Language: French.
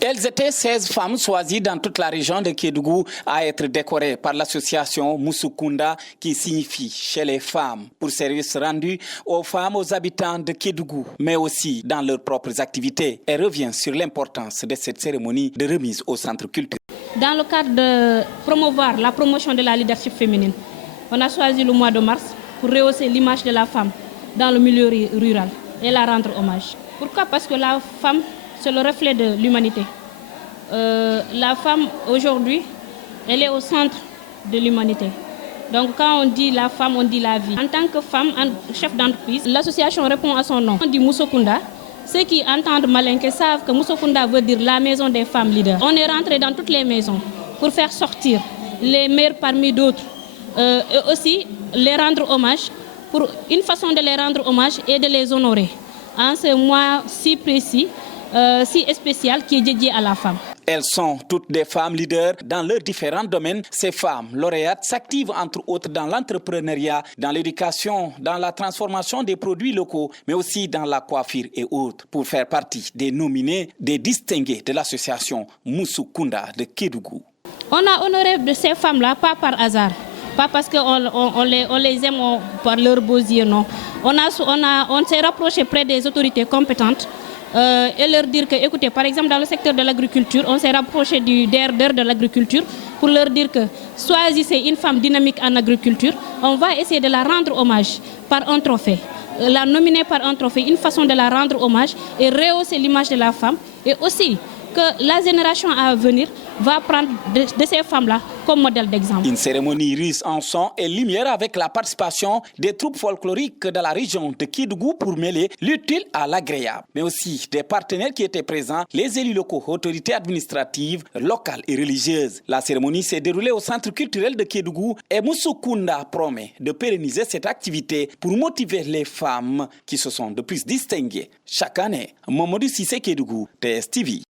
Elles étaient 16 femmes choisies dans toute la région de Kédougou à être décorées par l'association Musukunda qui signifie chez les femmes pour services rendus aux femmes, aux habitants de Kédougou, mais aussi dans leurs propres activités. Elle revient sur l'importance de cette cérémonie de remise au centre culturel. Dans le cadre de promouvoir la promotion de la leadership féminine, on a choisi le mois de mars pour rehausser l'image de la femme dans le milieu rural et la rendre hommage. Pourquoi? Parce que la femme, c'est le reflet de l'humanité. La femme, aujourd'hui, elle est au centre de l'humanité. Donc quand on dit la femme, on dit la vie. En tant que femme, chef d'entreprise, l'association répond à son nom. On dit Musukunda. Ceux qui entendent Malinké savent que Musukunda veut dire la maison des femmes leaders. On est rentré dans toutes les maisons pour faire sortir les meilleurs parmi d'autres et aussi les rendre hommage. Pour une façon de les rendre hommage et de les honorer en ce mois si précis, si spécial qui est dédié à la femme. Elles sont toutes des femmes leaders dans leurs différents domaines. Ces femmes lauréates s'activent entre autres dans l'entrepreneuriat, dans l'éducation, dans la transformation des produits locaux, mais aussi dans la coiffure et autres, pour faire partie des nominés, des distingués de l'association Musukunda de Kédougou. On a honoré de ces femmes-là, pas par hasard. Pas parce qu'on les aime par leur beaux yeux, non. On s'est rapproché près des autorités compétentes et leur dire que, écoutez, par exemple, dans le secteur de l'agriculture, on s'est rapproché du DRDR de l'agriculture pour leur dire que choisissez une femme dynamique en agriculture, on va essayer de la rendre hommage par un trophée. La nominer par un trophée, une façon de la rendre hommage et rehausser l'image de la femme et aussi que la génération à venir va prendre de ces femmes-là comme modèle d'exemple. Une cérémonie riche en son et lumière avec la participation des troupes folkloriques de la région de Kédougou pour mêler l'utile à l'agréable, mais aussi des partenaires qui étaient présents, les élus locaux, autorités administratives, locales et religieuses. La cérémonie s'est déroulée au centre culturel de Kédougou et Musukunda promet de pérenniser cette activité pour motiver les femmes qui se sont de plus distinguées chaque année. Mamadou Sissé, Kédougou, TSTV.